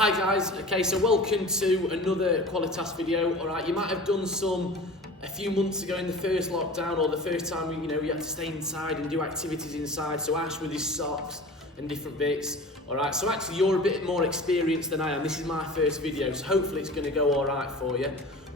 Hi guys, okay, so welcome to another Qualitas video. Alright, you might have done some a few months ago in the first lockdown or the first time we had to stay inside and do activities inside, so Ash with his socks and different bits. Alright, so actually you're a bit more experienced than I am. This is my first video, so hopefully it's going to go alright for you.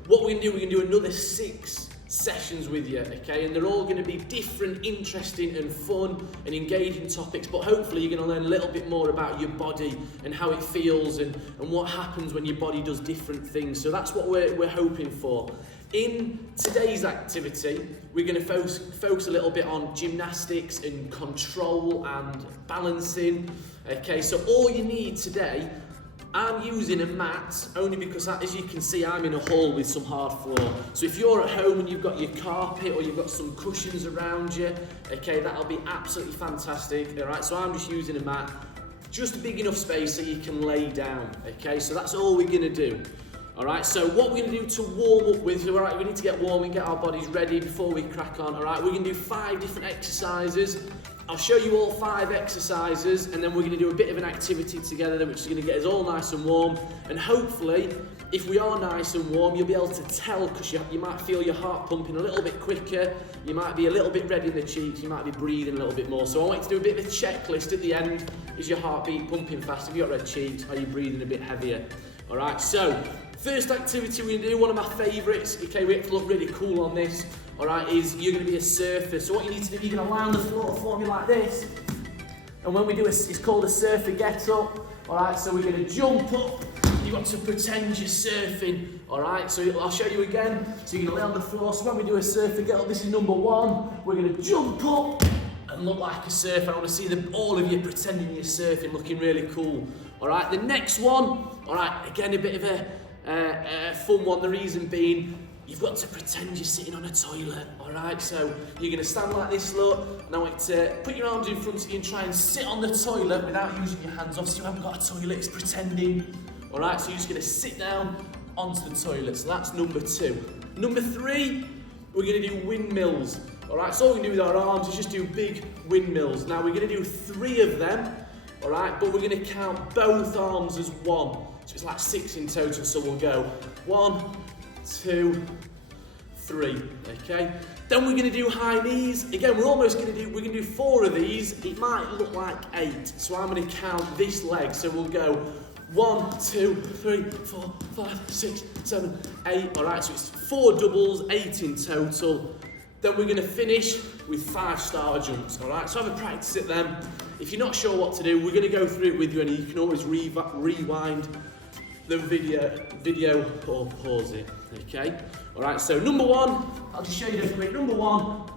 What we're going to do, we're going to do another 6 sessions with you, okay, and they're all going to be different, interesting and fun and engaging topics, but hopefully you're going to learn a little bit more about your body and how it feels and what happens when your body does different things. So that's what we're hoping for. In today's activity, we're going to focus a little bit on gymnastics and control and balancing, okay, so all you need today, I'm using a mat only because, as you can see, I'm in a hall with some hard floor. So if you're at home and you've got your carpet or you've got some cushions around you, okay, that'll be absolutely fantastic. All right, so I'm just using a mat, just a big enough space so you can lay down. Okay, so that's all we're gonna do. All right, so what we're gonna do to warm up with, all right, we need to get warm and get our bodies ready before we crack on. All right, we're gonna do 5 different exercises. I'll show you all 5 exercises and then we're going to do a bit of an activity together which is going to get us all nice and warm, and hopefully if we are nice and warm you'll be able to tell, because you might feel your heart pumping a little bit quicker, you might be a little bit red in the cheeks, you might be breathing a little bit more. So I want you to do a bit of a checklist at the end. Is your heartbeat pumping fast? Have you got red cheeks? Are you breathing a bit heavier? Alright, so first activity we're going to do, one of my favourites, okay, we have to look really cool on this. Alright, is you're going to be a surfer. So what you need to do, you're going to lie on the floor for me like this. And when we do it's called a surfer get up. Alright, so we're going to jump up. You've got to pretend you're surfing. Alright, so I'll show you again. So you're going to lay on the floor. So when we do a surfer get up, this is number 1. We're going to jump up and look like a surfer. I want to see all of you pretending you're surfing, looking really cool. Alright, the next one. Alright, again a bit of a fun one. The reason being, you've got to pretend you're sitting on a toilet, alright? So you're going to stand like this, look. Now put your arms in front of you and try and sit on the toilet without using your hands. Obviously you haven't got a toilet, it's pretending. Alright, so you're just going to sit down onto the toilet. So that's number 2. Number 3, we're going to do windmills. Alright, so all we can do with our arms is just do big windmills. Now we're going to do 3 of them, alright? But we're going to count both arms as 1. So it's like 6 in total, so we'll go 1, 2, 3, okay? Then we're going to do high knees. Again, we're going to do 4 of these. It might look like 8, so I'm going to count this leg. So we'll go 1, 2, 3, 4, 5, 6, 7, 8. All right, so it's 4 doubles, 8 in total. Then we're going to finish with 5 star jumps, all right? So have a practice at them. If you're not sure what to do, we're going to go through it with you, and you can always rewind the video or pause it, okay? All right, so number 1, I'll just show you this quick. Number 1,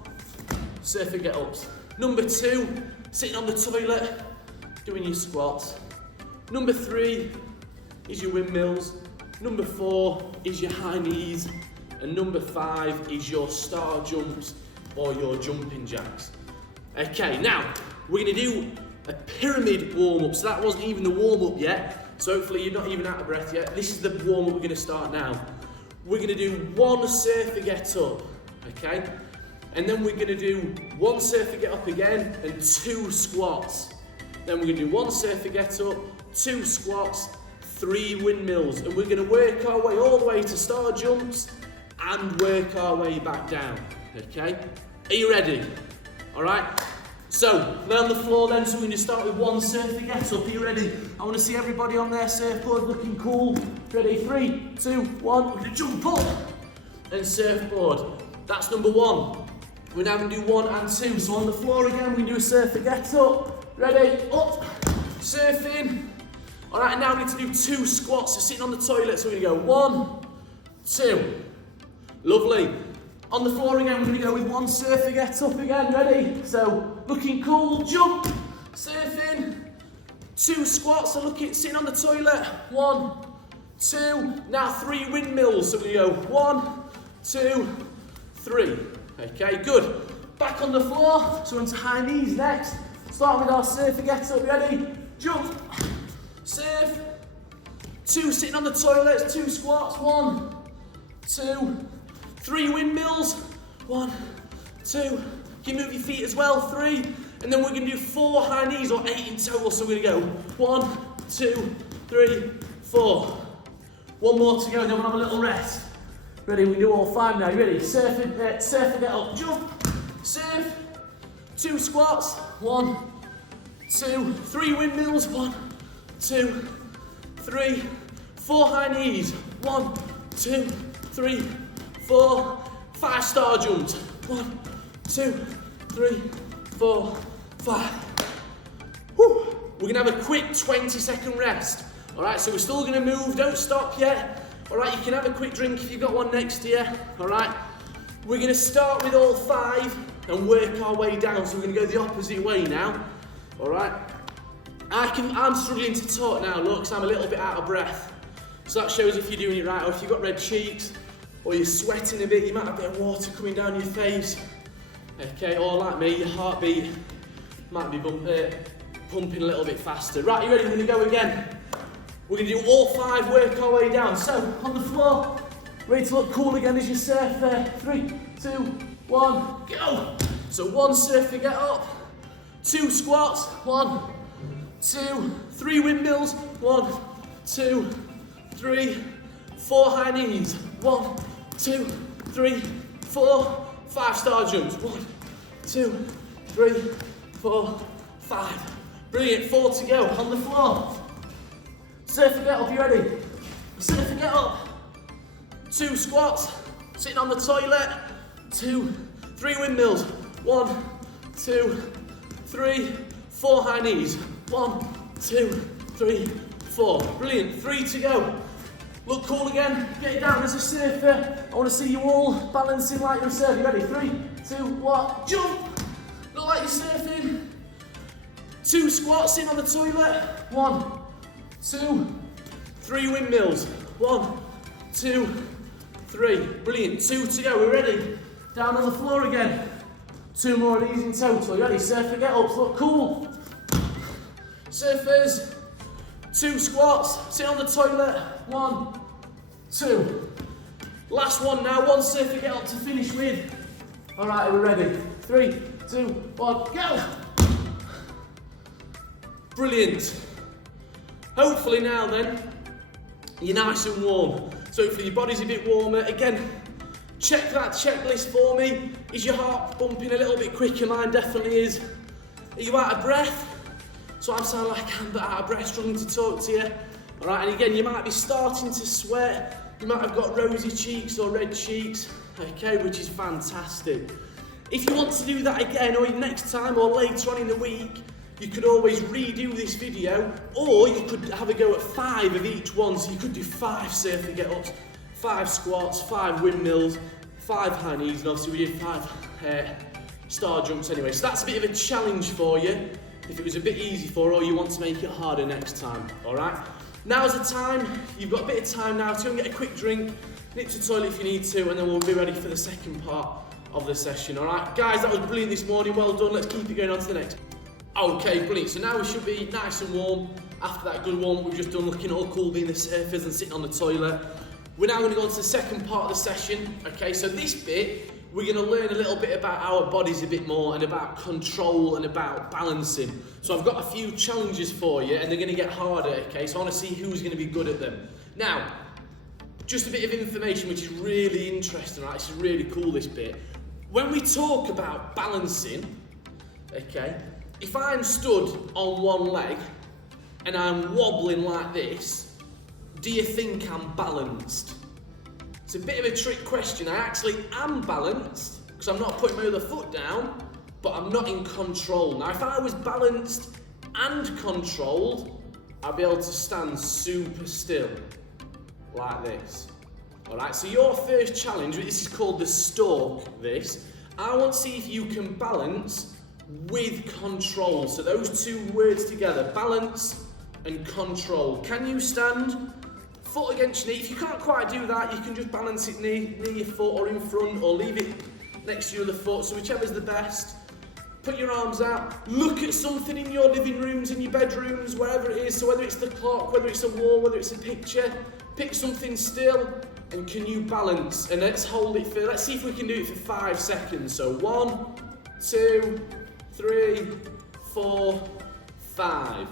surfer get-ups. Number 2, sitting on the toilet, doing your squats. Number 3 is your windmills. Number 4 is your high knees. And number 5 is your star jumps or your jumping jacks. Okay, now, we're gonna do a pyramid warm-up. So that wasn't even the warm-up yet. So hopefully you're not even out of breath yet. This is the warm-up we're going to start now. We're going to do 1 surfer get up, okay? And then we're going to do 1 surfer get up again and 2 squats. Then we're going to do 1 surfer get up, 2 squats, 3 windmills. And we're going to work our way all the way to star jumps and work our way back down, okay? Are you ready? All right? So, lay on the floor then, so we're going to start with 1 surfer get up. Are you ready? I want to see everybody on their surfboard looking cool. Ready? 3, 2, 1. We're going to jump up and surfboard. That's number 1. We're now going to do 1 and 2. So on the floor again, we can do a surfer get up. Ready? Up. Surfing. All right, and now we need to do 2 squats. So sitting on the toilet, so we're going to go 1, 2. Lovely. On the floor again, we're going to go with 1 surfer get up again. Ready? So, looking cool, jump, surfing, 2 squats, so sitting on the toilet, 1, 2, now 3 windmills, so we go 1, 2, 3, okay, good. Back on the floor, so onto high knees next, starting with our surfer get up, ready, jump, surf, 2 sitting on the toilet, 2 squats, 1, 2, 3 windmills, 1, 2, can you move your feet as well, 3, and then we're going to do 4 high knees, or 8 in total, so we're going to go 1, 2, 3, 4. One more to go, then we'll have a little rest. Ready, we can do all 5 now. You ready? Surf and get up, jump, surf, 2 squats, 1, 2, 3 windmills, 1, 2, 3, 4 high knees, 1, 2, 3, 4, 5 star jumps, 1, 2, 3, 4, 5. Whew. We're gonna have a quick 20-second rest. All right, so we're still gonna move, don't stop yet. All right, you can have a quick drink if you've got one next to you. All right, we're gonna start with all 5 and work our way down. So we're gonna go the opposite way now. All right, I'm struggling to talk now, look, because I'm a little bit out of breath. So that shows if you're doing it right, or if you've got red cheeks, or you're sweating a bit, you might have a bit of water coming down your face. Okay, or like me, your heartbeat might be pumping a little bit faster. Right, you ready? We're gonna go again. We're gonna do all 5, work our way down. So, on the floor, ready to look cool again as you surf there. 3, 2, 1, go! So 1 surf to get up, 2 squats, 1, 2, 3 windmills, 1, 2, 3, 4 high knees, 1, 2, 3, 4, 5 star jumps, 1, 2, 3, 4, 5. Brilliant, 4 to go, on the floor. Surf and get up, you ready? Surf and get up. 2 squats, sitting on the toilet, 2, 3 windmills, 1, 2, 3, 4 high knees, 1, 2, 3, 4. Brilliant, 3 to go. Look cool again, get it down as a surfer. I want to see you all balancing like you're surfing. Ready? 3, 2, 1, jump! Look like you're surfing. 2 squats in on the toilet. 1, 2, 3 windmills. 1, 2, 3. Brilliant. 2 to go. We're ready. Down on the floor again. 2 more of these in total. You ready? Surf and get up. Look cool. Surfers. 2 squats. Sit on the toilet. 1, 2. Last one now. 1 surf and get up to finish with. All right, we're ready. 3, 2, 1, go. Brilliant. Hopefully now then, you're nice and warm. So hopefully your body's a bit warmer. Again, check that checklist for me. Is your heart bumping a little bit quicker? Mine definitely is. Are you out of breath? So I'm sounding like I'm out of breath, struggling to talk to you. All right, and again, you might be starting to sweat. You might have got rosy cheeks or red cheeks, okay, which is fantastic. If you want to do that again, or next time, or later on in the week, you could always redo this video, or you could have a go at 5 of each one. So you could do 5 surf and get ups, 5 squats, 5 windmills, 5 high knees, and obviously we did 5 star jumps anyway. So that's a bit of a challenge for you, if it was a bit easy for you, or you want to make it harder next time, all right? Now's the time, you've got a bit of time now to go and get a quick drink, nip to the toilet if you need to, and then we'll be ready for the second part of the session, all right? Guys, that was brilliant this morning, well done, let's keep it going on to the next. Okay, brilliant. So now we should be nice and warm after that good warm we've just done, looking all cool being the surfers and sitting on the toilet. We're now going to go on to the second part of the session. Okay, so this bit, we're going to learn a little bit about our bodies a bit more and about control and about balancing. So I've got a few challenges for you and they're going to get harder, okay? So I want to see who's going to be good at them. Now, just a bit of information which is really interesting, right? This is really cool, this bit. When we talk about balancing, okay, if I'm stood on one leg and I'm wobbling like this, do you think I'm balanced? It's a bit of a trick question. I actually am balanced because I'm not putting my other foot down, but I'm not in control. Now, if I was balanced and controlled, I'd be able to stand super still like this. All right, so your first challenge, this is called the Stalk, this. I want to see if you can balance with control. So those 2 words together, balance and control. Can you stand foot against your knee? If you can't quite do that, you can just balance it near your foot or in front, or leave it next to your other foot, so whichever's the best. Put your arms out, look at something in your living rooms, in your bedrooms, wherever it is. So whether it's the clock, whether it's a wall, whether it's a picture, pick something still and can you balance? And let's hold it for, let's see if we can do it for 5 seconds. So 1, 2, 3, 4, 5.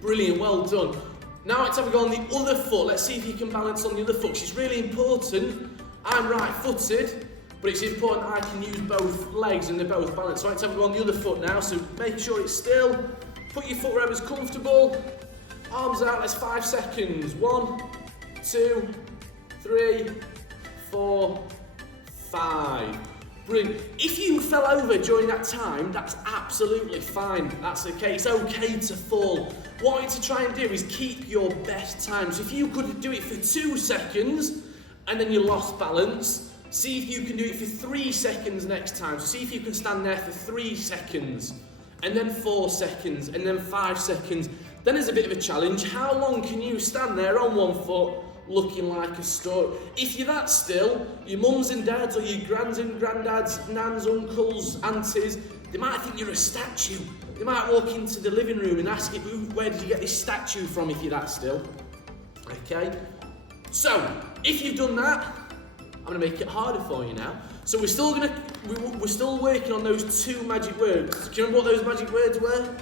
Brilliant, well done. Now let's have a go on the other foot. Let's see if you can balance on the other foot, 'cause it's really important. I'm right-footed, but it's important I can use both legs and they're both balanced. So let's have a go on the other foot now. So make sure it's still. Put your foot wherever's comfortable. Arms out, that's 5 seconds. 1, 2, 3, 4, 5. Brilliant. If you fell over during that time, that's absolutely fine. That's okay. It's okay to fall. What you need to try and do is keep your best time. So if you could do it for 2 seconds and then you lost balance, see if you can do it for 3 seconds next time. So see if you can stand there for 3 seconds and then 4 seconds and then 5 seconds. Then there's a bit of a challenge. How long can you stand there on one foot looking like a stork? If you're that still, your mums and dads or your grands and granddads, nans, uncles, aunties, they might think you're a statue. They might walk into the living room and ask you, where did you get this statue from if you're that still? Okay? So, if you've done that, I'm going to make it harder for you now. So we're still working on those 2 magic words. Do you remember what those magic words were?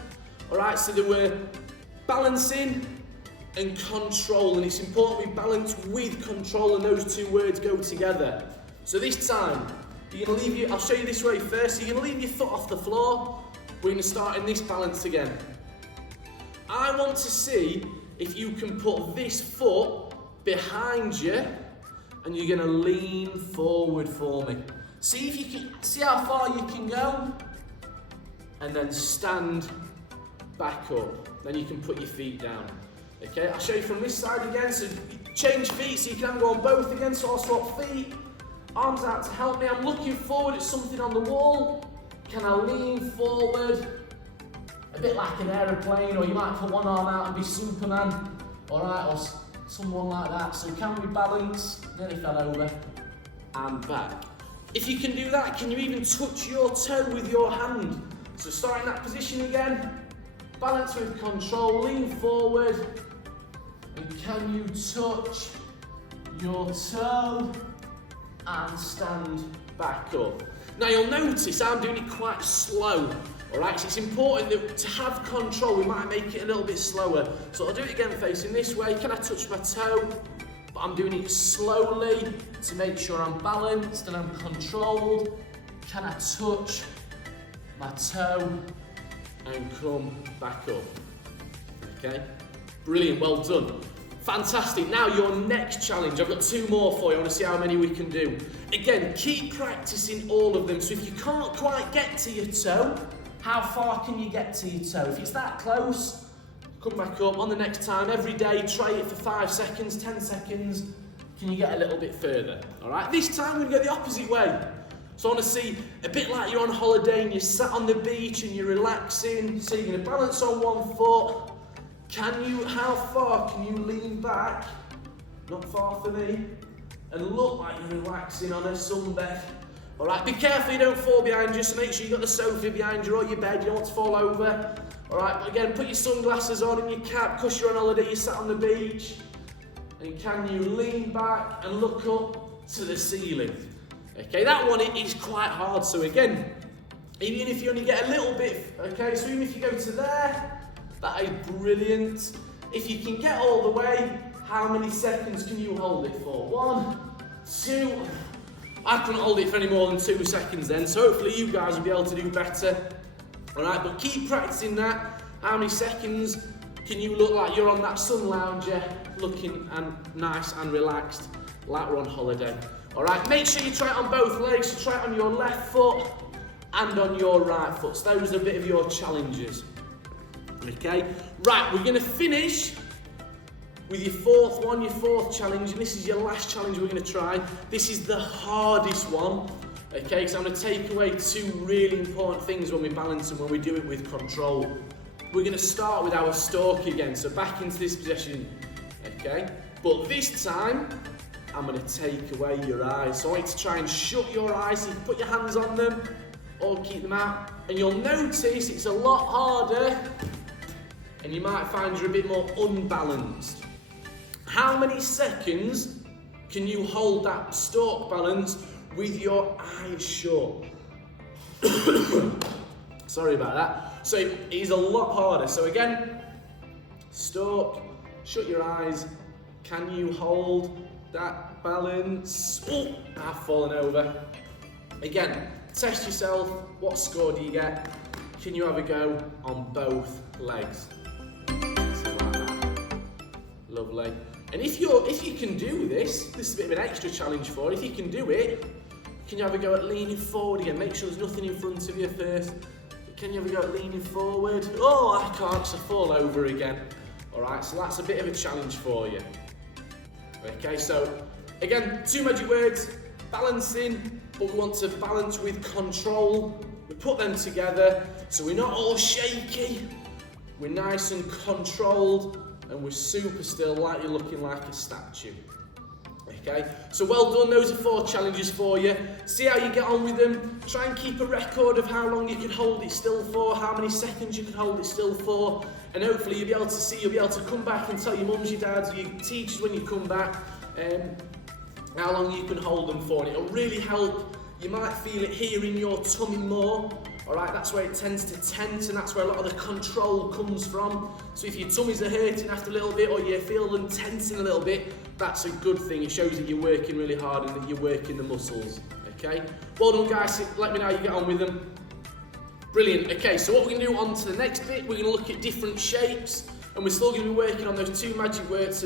Alright, so they were balancing and control, and it's important we balance with control, and those 2 words go together. So this time, I'll show you this way first. So you're going to leave your foot off the floor. We're going to start in this balance again. I want to see if you can put this foot behind you, and you're going to lean forward for me. See if you can, see how far you can go, and then stand back up. Then you can put your feet down. Okay, I'll show you from this side again. So change feet so you can go on both again. So I'll swap feet. Arms out to help me. I'm looking forward at something on the wall. Can I lean forward? A bit like an aeroplane, or you might put one arm out and be Superman. Alright, or someone like that. So can we balance? Nearly fell over. And back. If you can do that, can you even touch your toe with your hand? So start in that position again. Balance with control, lean forward. And can you touch your toe and stand back up? Now you'll notice I'm doing it quite slow, alright? So it's important that to have control, we might make it a little bit slower. So I'll do it again facing this way. Can I touch my toe? But I'm doing it slowly to make sure I'm balanced and I'm controlled. Can I touch my toe and come back up? Okay, brilliant, well done. Fantastic. Now your next challenge. I've got 2 more for you. I want to see how many we can do. Again, keep practicing all of them. So if you can't quite get to your toe, how far can you get to your toe? If it's that close, come back up. On the next time, every day, try it for 5 seconds, 10 seconds. Can you get a little bit further? All right, this time we're going to go the opposite way. So I want to see a bit like you're on holiday and you're sat on the beach and you're relaxing. So you're going to balance on one foot. How far can you lean back? Not far for me. And look like you're relaxing on a sunbed. All right, be careful you don't fall behind you, so make sure you've got the sofa behind you or your bed, you don't want to fall over. All right, but again, put your sunglasses on and your cap, because you're on holiday, you're sat on the beach. And can you lean back and look up to the ceiling? Okay, that one is quite hard, so again, even if you only get a little bit, okay, so even if you go to there, that is brilliant. If you can get all the way, how many seconds can you hold it for? 1, 2, I couldn't hold it for any more than 2 seconds then, so hopefully you guys will be able to do better. Alright, but keep practicing that. How many seconds can you look like you're on that sun lounger, looking and nice and relaxed, like we're on holiday? Alright, make sure you try it on both legs, so try it on your left foot and on your right foot. So those are a bit of your challenges. Okay, right, we're going to finish with your 4th one, your 4th challenge, and this is your last challenge we're going to try. This is the hardest one, okay, because I'm going to take away 2 really important things when we balance and when we do it with control. We're going to start with our stalk again, so back into this position, okay, but this time I'm going to take away your eyes. So I want you to try and shut your eyes, so you can put your hands on them or keep them out, and you'll notice it's a lot harder and you might find you're a bit more unbalanced. How many seconds can you hold that stalk balance with your eyes shut? Sorry about that. So it is a lot harder. So again, stalk, shut your eyes. Can you hold that balance? Oh, I've fallen over. Again, test yourself. What score do you get? Can you have a go on both legs? Something like that. Lovely. And if you can do this is a bit of an extra challenge for you. If you can do it, can you have a go at leaning forward again? Make sure there's nothing in front of you first. Can you have a go at leaning forward? Oh, I can't, because I fall over again. All right, so that's a bit of a challenge for you. Okay, so again, 2 magic words, balancing, but we want to balance with control. We put them together, so we're not all shaky, we're nice and controlled, and we're super still, like you're looking like a statue. Okay, so well done, those are 4 challenges for you. See how you get on with them. Try and keep a record of how long you can hold it still for, how many seconds you can hold it still for, and hopefully you'll be able to come back and tell your mums, your dads, your teachers when you come back how long you can hold them for, and it'll really help. You might feel it here in your tummy more. Alright, that's where it tends to tense, and that's where a lot of the control comes from. So if your tummies are hurting after a little bit, or you feel them tensing a little bit, that's a good thing. It shows that you're working really hard and that you're working the muscles. Okay? Well done, guys. Let me know how you get on with them. Brilliant. Okay, so what we're going to do on to the next bit, we're going to look at different shapes, and we're still going to be working on those 2 magic words,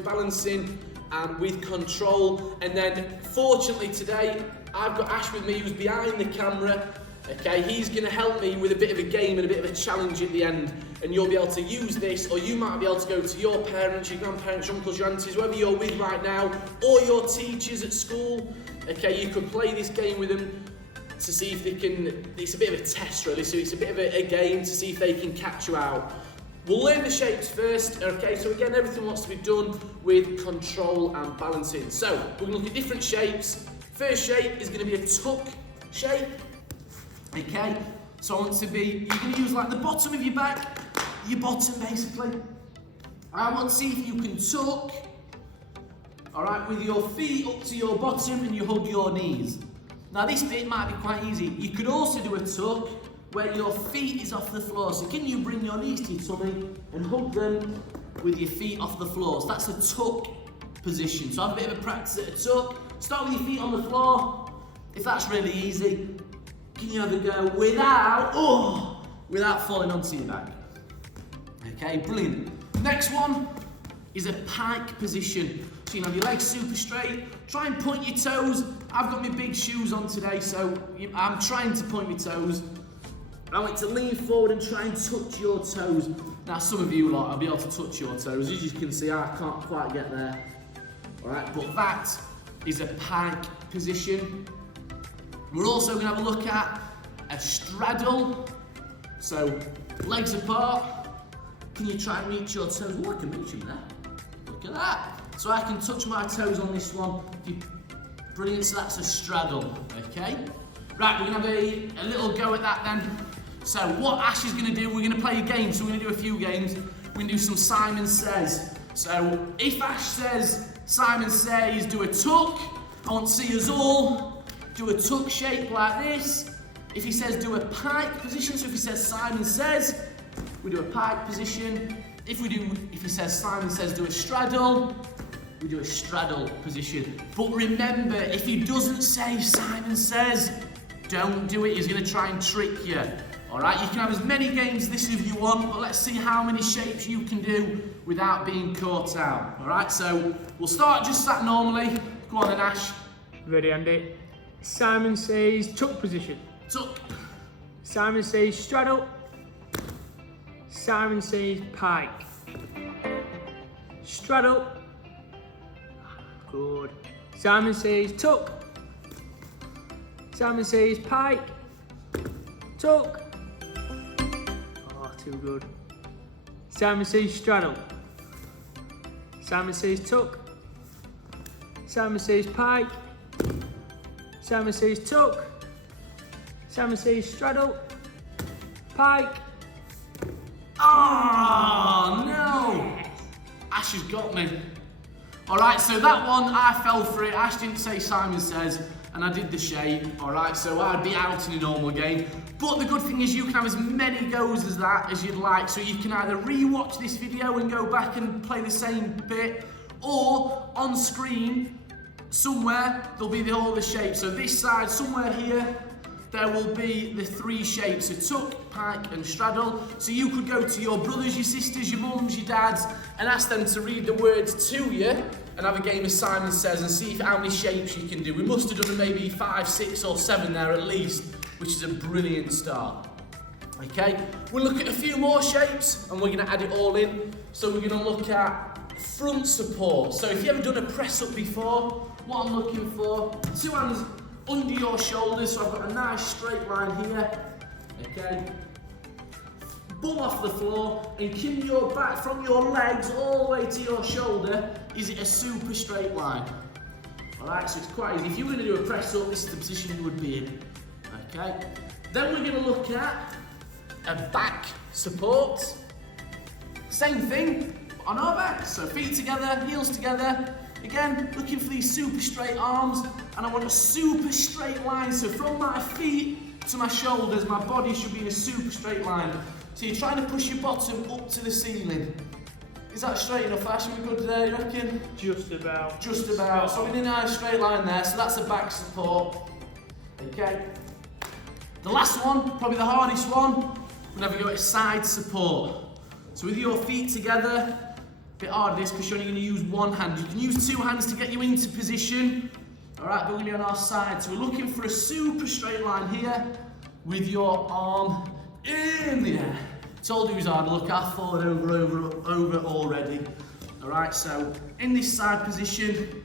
balancing and with control. And then, fortunately today, I've got Ash with me, who's behind the camera. Okay, he's going to help me with a bit of a game and a bit of a challenge at the end, and you'll be able to use this, or you might be able to go to your parents, your grandparents, your uncles, your aunties, whoever you're with right now, or your teachers at school. Okay, you could play this game with them to see if they can. It's a bit of a test really, so it's a bit of a game to see if they can catch you out. We'll learn the shapes first. Okay, so again, everything wants to be done with control and balancing. So we're going to look at different shapes. First shape is going to be a tuck shape. Okay, so I want to be, you're going to use like the bottom of your back, your bottom basically. I want to see if you can tuck, alright, with your feet up to your bottom and you hug your knees. Now this bit might be quite easy. You could also do a tuck where your feet is off the floor. So can you bring your knees to your tummy and hug them with your feet off the floor? So that's a tuck position. So have a bit of a practice at a tuck. Start with your feet on the floor. If that's really easy, can you have a go without falling onto your back? Okay, brilliant. Next one is a pike position. So you can have your legs super straight. Try and point your toes. I've got my big shoes on today, so I'm trying to point my toes. I want you to lean forward and try and touch your toes. Now some of you lot, I'll be able to touch your toes. As you can see, I can't quite get there. All right, but that is a pike position. We're also going to have a look at a straddle. So, legs apart. Can you try and reach your toes? Oh, I can reach them there. Look at that. So I can touch my toes on this one. Brilliant, so that's a straddle, okay? Right, we're going to have a little go at that then. So what Ash is going to do, we're going to play a game. So we're going to do a few games. We're going to do some Simon Says. So if Ash says, Simon Says, do a tuck, I want to see us all do a tuck shape like this. If he says do a pike position, so if he says Simon Says, we do a pike position. If he says Simon Says do a straddle, we do a straddle position. But remember, if he doesn't say Simon Says, don't do it. He's going to try and trick you. All right, you can have as many games this if you want, but let's see how many shapes you can do without being caught out. All right, so we'll start just that normally. Go on then, Ash. Ready, Andy? Simon Says tuck position. Tuck. Simon Says straddle. Simon Says pike. Straddle. Good. Simon Says tuck. Simon Says pike. Tuck. Oh, too good. Simon Says straddle. Simon Says tuck. Simon Says pike. Simon Says tuck. Simon Says straddle. Pike. Oh, no. Ash has got me. All right, so that one, I fell for it. Ash didn't say Simon Says. and I did the shape, alright, so I'd be out in a normal game. But the good thing is you can have as many goes as that as you'd like, so you can either re-watch this video and go back and play the same bit, or on screen, somewhere, there'll be all the shapes. So this side, somewhere here, there will be the 3 shapes, so tuck, pike and straddle. So you could go to your brothers, your sisters, your mums, your dads, and ask them to read the words to you, and have a game as Simon Says, and see how many shapes you can do. We must have done maybe 5, 6 or 7 there at least, which is a brilliant start. Okay, we'll look at a few more shapes, and we're gonna add it all in. So we're gonna look at front support. So if you've ever done a press up before, what I'm looking for, 2 hands under your shoulders, so I've got a nice straight line here, okay? Bum off the floor, and keep your back from your legs all the way to your shoulder. Is it a super straight line? Alright, so it's quite easy. If you were going to do a press up, this is the position you would be in, okay? Then we're going to look at a back support. Same thing, but on our back. So feet together, heels together. Again, looking for these super straight arms, and I want a super straight line. So from my feet to my shoulders, my body should be in a super straight line. So you're trying to push your bottom up to the ceiling. Is that straight enough, Ash? Are we good there, you reckon? Just about. Just about. So we're in a nice straight line there, so that's a back support. Okay. The last one, probably the hardest one, we're going to have a go at side support. So with your feet together, bit hard this because you're only going to use one hand. You can use 2 hands to get you into position. Alright, but we're going to be on our side. So we're looking for a super straight line here with your arm in the air. Told you it was hard. Look, I thought over already. Alright, so in this side position,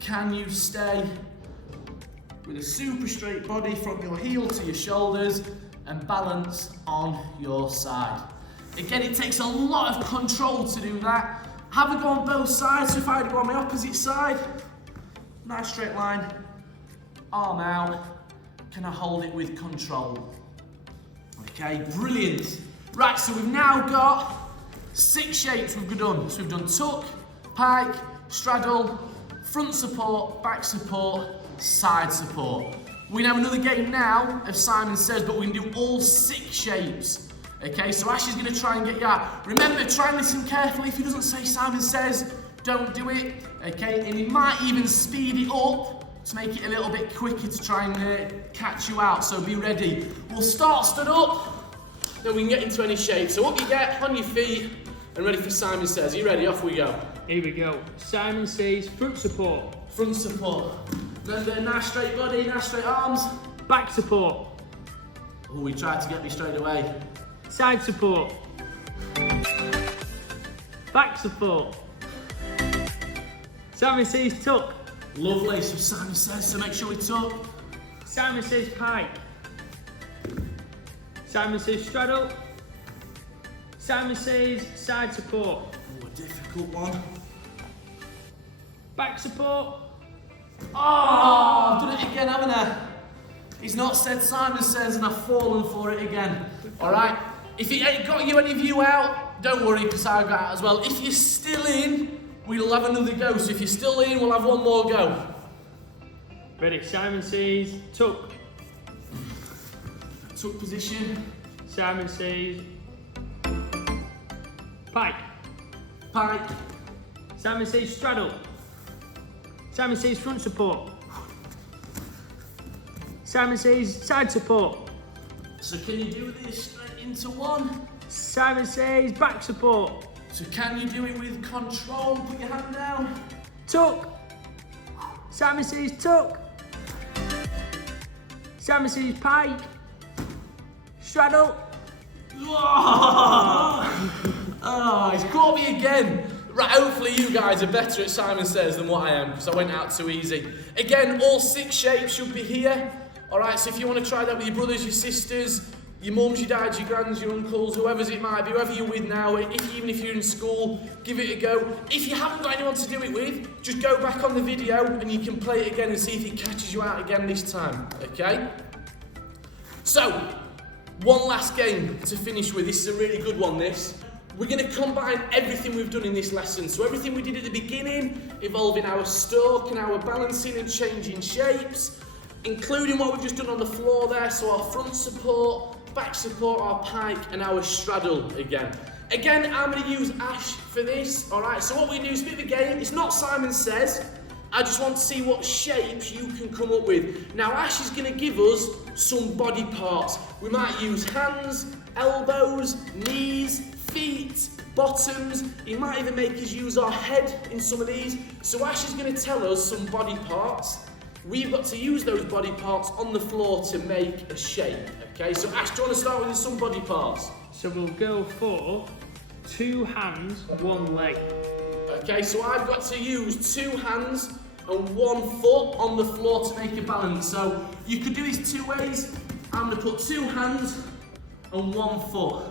can you stay with a super straight body from your heel to your shoulders and balance on your side? Again, it takes a lot of control to do that. Have a go on both sides. So if I go on my opposite side, nice straight line, arm out. Can I hold it with control? Okay, brilliant. Right, so we've now got 6 shapes we've done. So we've done tuck, pike, straddle, front support, back support, side support. We're gonna have another game now of Simon Says, but we can do all 6 shapes. Okay, so Ash is going to try and get you out. Remember, try and listen carefully. If he doesn't say Simon Says, don't do it. Okay, and he might even speed it up to make it a little bit quicker to try and catch you out. So be ready. We'll start stood up, then we can get into any shape. So up you get, on your feet, and ready for Simon Says. Are you ready? Off we go. Here we go. Simon Says front support. Front support. Remember, nice straight body, nice straight arms. Back support. Oh, he tried to get me straight away. Side support. Back support. Simon Says tuck. Lovely, so Simon Says, so make sure we tuck. Simon Says pike. Simon Says straddle. Simon Says side support. Oh, a difficult one. Back support. Oh, I've done it again, haven't I? He's not said Simon Says and I've fallen for it again. Alright, if it ain't got you any of you out, don't worry because I got out as well. If you're still in, we'll have another go. So if you're still in, we'll have one more go. Ready, Simon Says tuck. Tuck position. Simon Says pike. Pike. Simon Says straddle. Simon Says front support. Simon Says side support. So can you do this straight into one? Simon Says back support. So can you do it with control? Put your hand down. Tuck. Simon Says tuck. Simon Says pike. Straddle. Oh, he's caught me again. Right, hopefully you guys are better at Simon Says than what I am because I went out too easy. Again, all 6 shapes should be here. Alright, so if you want to try that with your brothers, your sisters, your mums, your dads, your grands, your uncles, whoever's it might be, whoever you're with now, even if you're in school, give it a go. If you haven't got anyone to do it with, just go back on the video and you can play it again and see if it catches you out again this time, okay? So, one last game to finish with. This is a really good one, this. we're going to combine everything we've done in this lesson. So everything we did at the beginning, involving our stalk and our balancing and changing shapes, including what we've just done on the floor there, so our front support, back support, our pike and our straddle again. Again, I'm going to use Ash for this, alright? So what we do is a bit of a game. It's not Simon Says. I just want to see what shapes you can come up with. Now Ash is going to give us some body parts. We might use hands, elbows, knees, feet, bottoms. He might even make us use our head in some of these. So Ash is going to tell us some body parts. We've got to use those body parts on the floor to make a shape. Okay, so Ash, do you want to start with some body parts? So we'll go for 2 hands, 1 leg. Okay, so I've got to use 2 hands and 1 foot on the floor to make a balance. So you could do this 2 ways. I'm going to put 2 hands and 1 foot.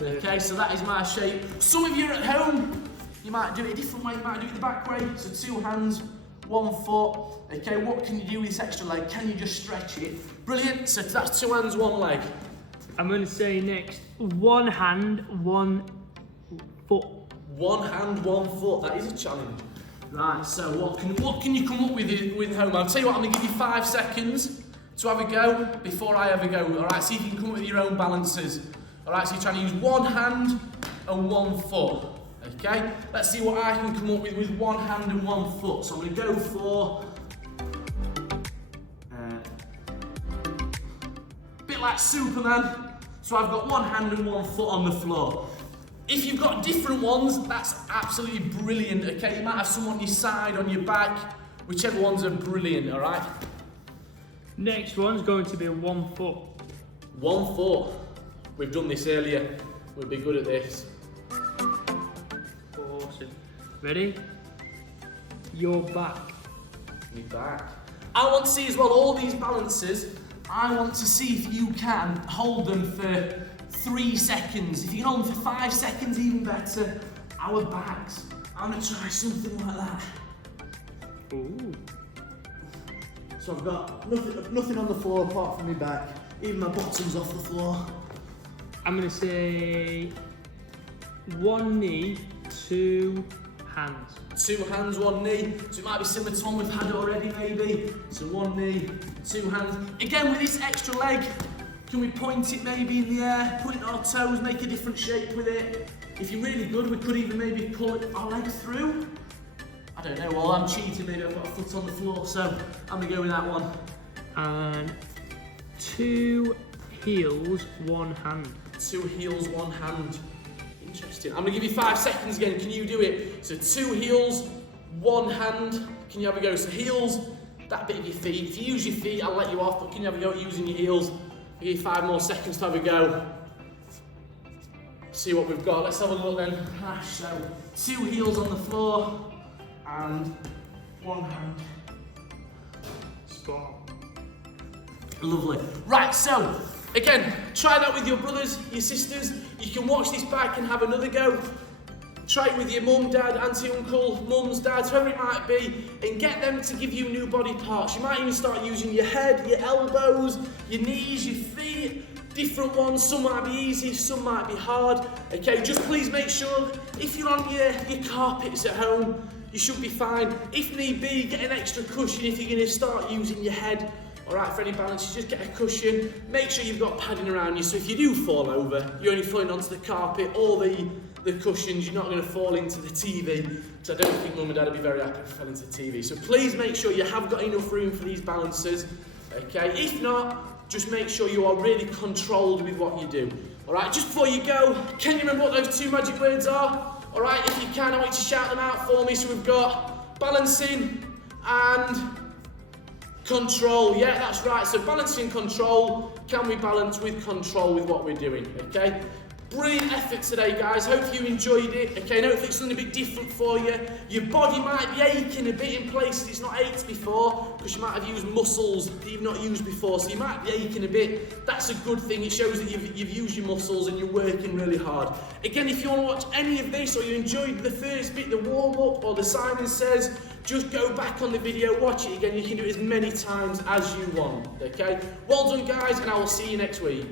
Okay, so that is my shape. Some of you are at home, you might do it a different way. You might do it the back way. So 2 hands, 1 foot. Okay, what can you do with this extra leg? Can you just stretch it? Brilliant. So that's 2 hands, 1 leg. I'm going to say next 1 hand, 1 foot. 1 hand, 1 foot. That is a challenge. Right, so what can you come up with home? I'll tell you what, I'm going to give you 5 seconds to have a go before I have a go. Alright, see if you can come up with your own balances. Alright, so you're trying to use 1 hand and 1 foot. Okay, let's see what I can come up with 1 hand and 1 foot. So I'm going to go for a bit like Superman. So I've got 1 hand and 1 foot on the floor. If you've got different ones, that's absolutely brilliant, okay? You might have some on your side, on your back, whichever ones are brilliant, all right? Next one's going to be 1 foot. 1 foot. We've done this earlier. We'll be good at this. Awesome. Ready? Your back. Your back. I want to see as well all these balances. I want to see if you can hold them for 3 seconds. If you can hold them for 5 seconds, even better. Our backs. I'm going to try something like that. Ooh. So I've got nothing on the floor apart from my back. Even my bottom's off the floor. I'm going to say 1 knee, 2 hands. 2 hands, 1 knee. So it might be similar to one we've had already, maybe. So 1 knee, 2 hands. Again, with this extra leg, can we point it maybe in the air, point our toes, make a different shape with it? If you're really good, we could even maybe pull our leg through. I don't know, well, I'm cheating, maybe I've got a foot on the floor, so I'm going to go with that one. And 2 heels, 1 hand. 2 heels, 1 hand. Interesting. I'm going to give you 5 seconds again. Can you do it? So 2 heels, 1 hand. Can you have a go? So heels, that bit of your feet. If you use your feet, I'll let you off, but can you have a go at using your heels? I'll give you 5 more seconds to have a go. See what we've got. Let's have a look then. So 2 heels on the floor and 1 hand. Spot. Lovely. Right, so again, try that with your brothers, your sisters. You can watch this back and have another go. Try it with your mum, dad, auntie, uncle, mums, dads, whoever it might be, and get them to give you new body parts. You might even start using your head, your elbows, your knees, your feet, different ones. Some might be easy, some might be hard. Okay, just please make sure if you're on your carpets at home, you should be fine. If need be, get an extra cushion if you're going to start using your head. Alright, for any balances, just get a cushion. Make sure you've got padding around you, so if you do fall over, you're only falling onto the carpet or the cushions. You're not going to fall into the TV, because I don't think mum and dad would be very happy if you fell into the TV. So please make sure you have got enough room for these balances. Okay, if not, just make sure you are really controlled with what you do. Alright, just before you go, can you remember what those 2 magic words are? Alright, if you can, I want you to shout them out for me. So we've got balancing and control. Yeah, that's right. So balancing, control. Can we balance with control with what we're doing? Okay. Brilliant effort today, guys. Hope you enjoyed it. Okay, hopefully it's something a bit different for you. Your body might be aching a bit in places it's not ached before, because you might have used muscles that you've not used before, so you might be aching a bit. That's a good thing. It shows that you've used your muscles and you're working really hard. Again, if you want to watch any of this, or you enjoyed the first bit, the warm-up, or the Simon Says, just go back on the video, watch it again. You can do it as many times as you want. Okay? Well done, guys, and I will see you next week.